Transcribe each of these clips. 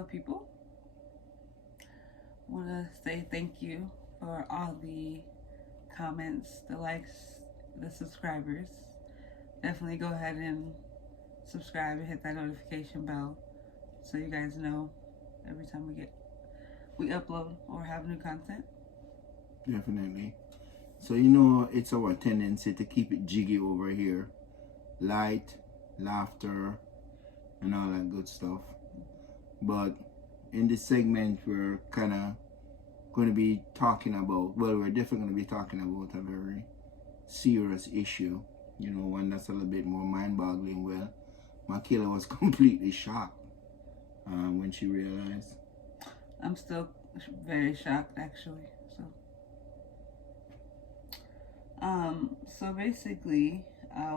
Hello, people. Want to say thank you for all the comments, the likes, the subscribers. Definitely go ahead and subscribe and hit that notification bell so you guys know every time we upload or have new content. Definitely. So it's our tendency to keep it jiggy over here, light, laughter, and all that good stuff. But in this segment, we're kind of going to be talking about, we're definitely going to be talking about a very serious issue, one that's a little bit more mind-boggling. Well, Makayla was completely shocked when she realized. I'm still very shocked, actually. So basically,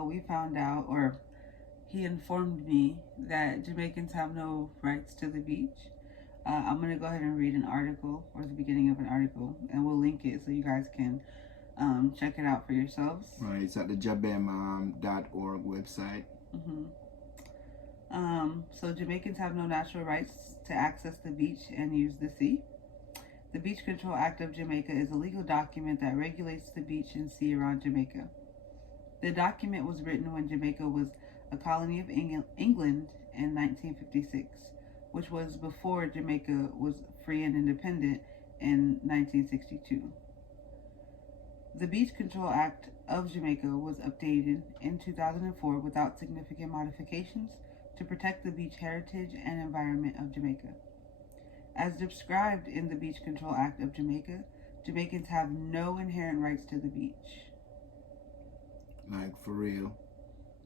we found out, or he informed me, that Jamaicans have no rights to the beach. I'm going to go ahead and read an article, or the beginning of an article, and we'll link it so you guys can check it out for yourselves. Right, it's at the jabem.org website. So Jamaicans have no natural rights to access the beach and use the sea. The Beach Control Act of Jamaica is a legal document that regulates the beach and sea around Jamaica. The document was written when Jamaica was a colony of England in 1956, which was before Jamaica was free and independent in 1962. The Beach Control Act of Jamaica was updated in 2004 without significant modifications to protect the beach heritage and environment of Jamaica. As described in the Beach Control Act of Jamaica, Jamaicans have no inherent rights to the beach. Like, for real.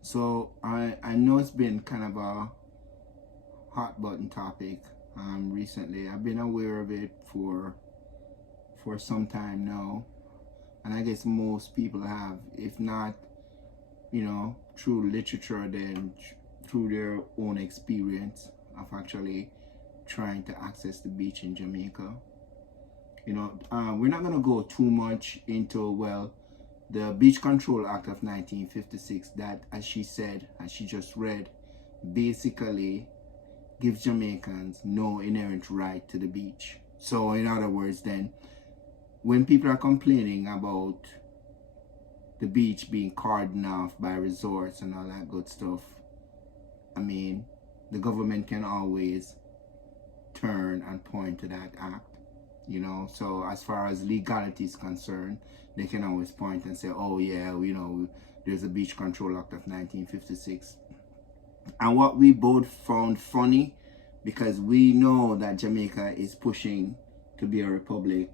So I know it's been kind of a hot button topic recently. I've been aware of it for some time now, and I guess most people have, if not through literature, then through their own experience of actually trying to access the beach in Jamaica. We're not going to go too much into, the Beach Control Act of 1956, that, as she just read, basically gives Jamaicans no inherent right to the beach. So in other words, then, when people are complaining about the beach being cordoned off by resorts and all that good stuff, I mean, the government can always turn and point to that act, so as far as legality is concerned, they can always point and say, oh yeah, there's a Beach Control Act of 1956. And what we both found funny, because we know that Jamaica is pushing to be a republic,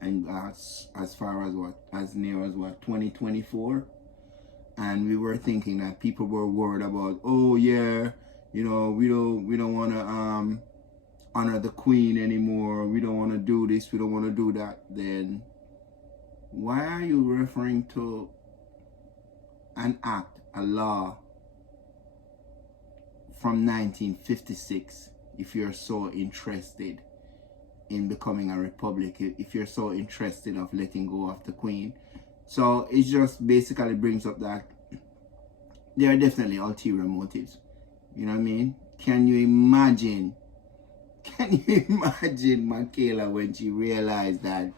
and as far as near as 2024, and we were thinking that people were worried about, oh yeah, we don't want to honor the Queen anymore, we don't want to do this, we don't want to do that. Then why are you referring to an act, a law from 1956, if you're so interested in becoming a republic, if you're so interested of letting go of the Queen? So it just basically brings up that there are definitely ulterior motives. You know what I mean? Can you imagine Makayla when she realized that,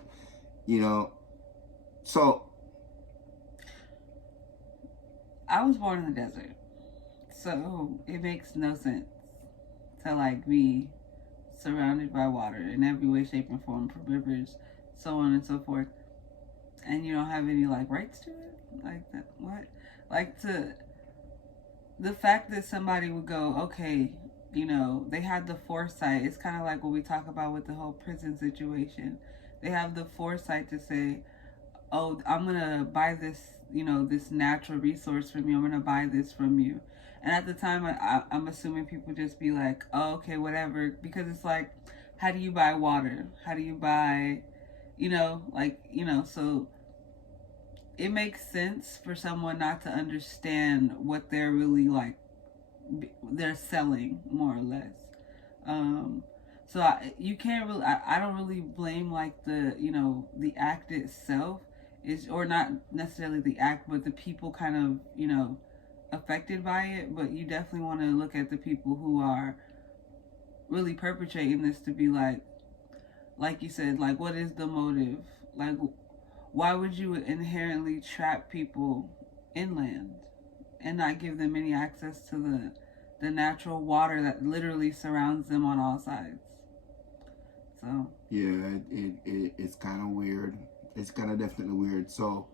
so I was born in the desert, so it makes no sense to be surrounded by water in every way, shape, and form, from rivers, so on and so forth, and you don't have any rights to it, like that. What? The fact that somebody would go, okay, they had the foresight. It's kind of like what we talk about with the whole prison situation. They have the foresight to say, oh, I'm going to buy this, this natural resource from you. I'm going to buy this from you. And at the time, I'm assuming people just be like, oh, okay, whatever. Because it's like, how do you buy water? How do you buy, so it makes sense for someone not to understand what they're really they're selling, more or less. So you can't really, I don't really blame the act itself, or not necessarily the act, but the people kind of affected by it. But you definitely want to look at the people who are really perpetrating this to be like you said, like what is the motive? Like, why would you inherently trap people inland and not give them any access to the natural water that literally surrounds them on all sides? So yeah, it's kind of weird. It's kind of definitely weird. So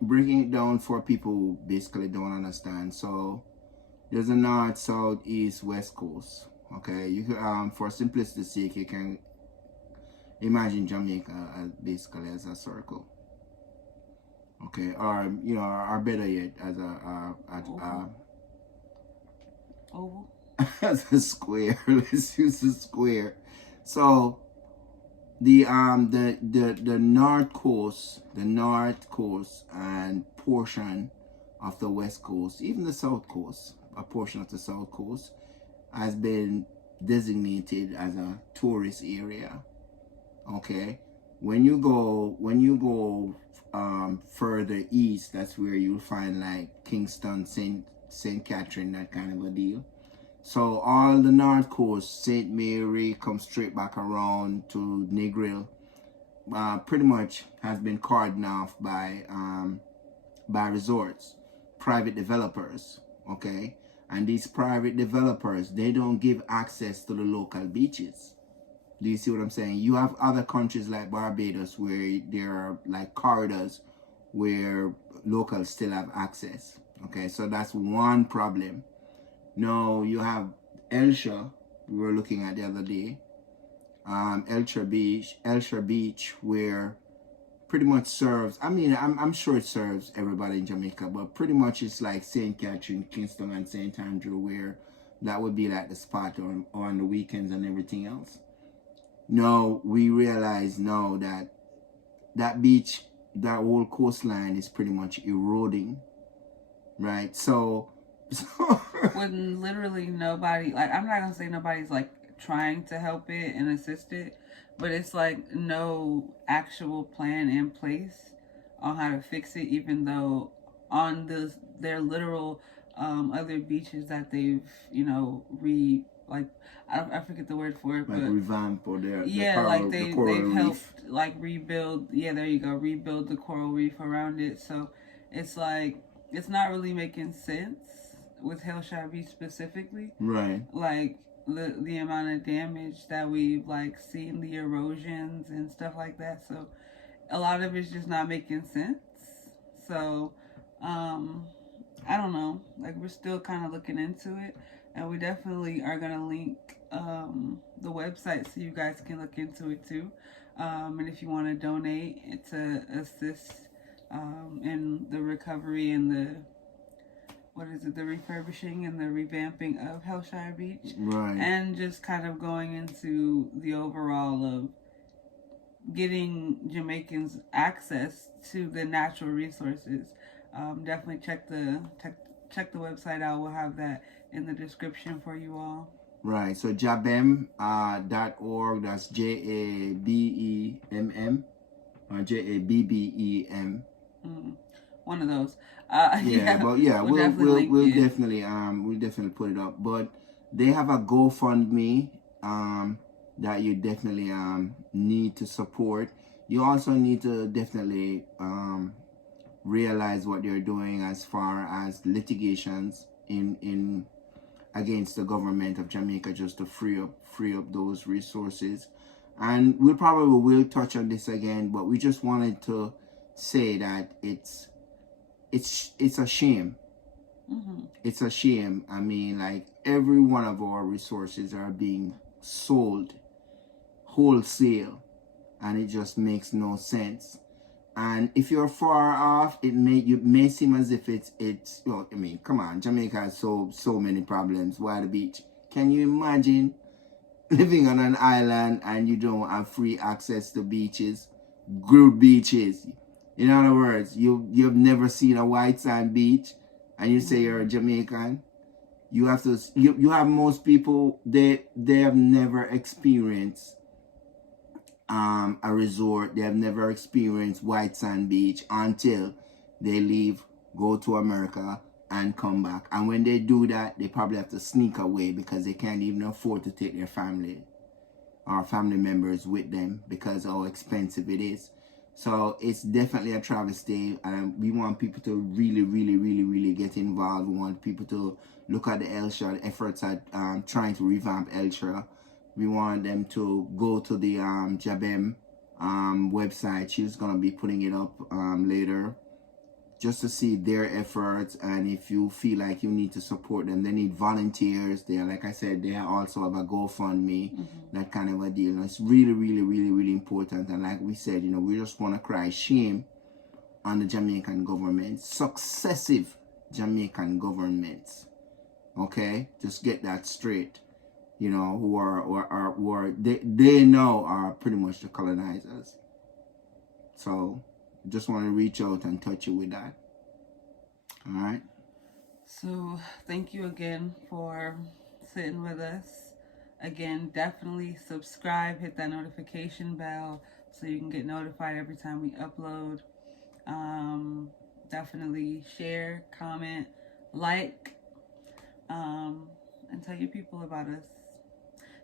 breaking it down for people who basically don't understand. So there's a north, south, east, west coast. Okay, you can for simplicity's sake, you can imagine Jamaica as basically as a circle. Okay, or or better yet, as oval. as a square. Let's use a square. So the north coast, and portion of the west coast, even the south coast, a portion of the south coast, has been designated as a tourist area. Okay, when you go further east, that's where you'll find like Kingston, Saint Catherine, that kind of a deal. So all the north coast, St. Mary, comes straight back around to Negril, pretty much has been cordoned off by resorts, private developers. Okay, and these private developers, they don't give access to the local beaches. Do you see what I'm saying? You have other countries like Barbados where there are like corridors where locals still have access. Okay, so that's one problem. Now you have Elsha, we were looking at the other day. Elsha Beach, where pretty much serves, I mean, I'm sure it serves everybody in Jamaica, but pretty much it's like St. Catherine, Kingston, and St. Andrew, where that would be like the spot on the weekends and everything else. Now we realize now that beach, that whole coastline is pretty much eroding, right? So when literally nobody, like, I'm not gonna say nobody's like trying to help it and assist it, but it's like no actual plan in place on how to fix it, even though on their literal other beaches that they've I forget the word for it, like but revamp, or they've helped like rebuild, there you go, rebuild the coral reef around it. So it's like it's not really making sense with Hellshire Beach specifically, right? Like the amount of damage that we've like seen, the erosions and stuff like that. So a lot of it's just not making sense. So I don't know. Like, we're still kind of looking into it, and we definitely are gonna link the website so you guys can look into it too. And if you want to donate to assist in the recovery and the refurbishing and the revamping of Hellshire Beach, right? And just kind of going into the overall of getting Jamaicans access to the natural resources. Definitely check the website out. We'll have that in the description for you all. Right. So jabem.org. That's JABEMM or JABBEM. One of those. But we'll definitely put it up. But they have a GoFundMe that you definitely need to support. You also need to definitely realize what they're doing as far as litigations in against the government of Jamaica, just to free up those resources. And we probably will touch on this again, but we just wanted to say that it's a shame. Mm-hmm. It's a shame. I mean, like, every one of our resources are being sold wholesale, and it just makes no sense. And if you're far off, it may seem as if it's well, I mean, come on, Jamaica has so many problems. Why the beach? Can you imagine living on an island and you don't have free access to beaches, good beaches? In other words, you've never seen a white sand beach, and you say you're a Jamaican. You have to. You have most people, they have never experienced a resort. They have never experienced white sand beach until they leave, go to America, and come back. And when they do that, they probably have to sneak away because they can't even afford to take their family or family members with them because of how expensive it is. So it's definitely a travesty, and we want people to really get involved. We want people to look at the ELSHA, the efforts at trying to revamp ELSHA. We want them to go to the Jabem website. She's gonna be putting it up later, just to see their efforts. And if you feel like you need to support them, they need volunteers. They are, like I said, they also have a GoFundMe, that kind of a deal. And it's really important. And like we said, we just want to cry shame on the Jamaican government, successive Jamaican governments. Okay, just get that straight. Who are they now are pretty much the colonizers. So just want to reach out and touch you with that. All right. So thank you again for sitting with us. Again, definitely subscribe, hit that notification bell so you can get notified every time we upload. Definitely share, comment, like, and tell your people about us.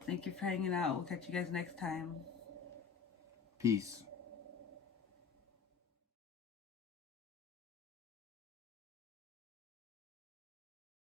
Thank you for hanging out. We'll catch you guys next time. Peace.